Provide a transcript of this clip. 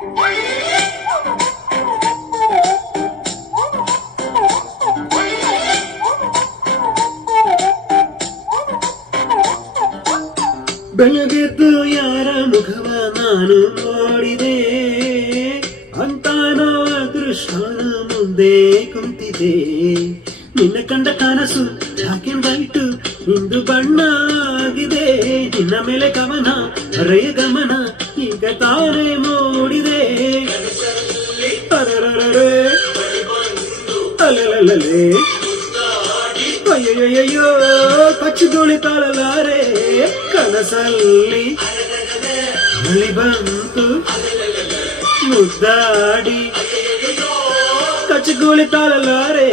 ಬೆಳಗೆದ್ದು ಯಾರ ಮುಖವ ನಾನು ನೋಡಿದೆ ಅಂತ ನಾವು ಅದೃಷ್ಟನ ಮುಂದೆ ಕುಂತಿದೆ. ನಿನ್ನ ಕಂಡ ಕನಸು ಯಾಕೆ ಬೈಟು ಇಂದು ಬಣ್ಣ ಆಗಿದೆ. ನಿನ್ನ ಮೇಲೆ ಗಮನ ಹರೆಯ ಗಮನ ಈಗ ತಾನೇ ಮೂಡಿದೆ. ಅರರರರೆ ಅಲಲಲಲೆ ಅಯ್ಯಯ್ಯಯ್ಯೋ ಕಚ್ಚಿದುಳಿ ತಾಳಲಾರೆ. ಕನಸಲ್ಲಿ ಮಳಿ ಬಂತು ಮುದ್ದಾಡಿ ಕಚ್ಚಿಗುಳಿ ತಾಳಲಾರೆ.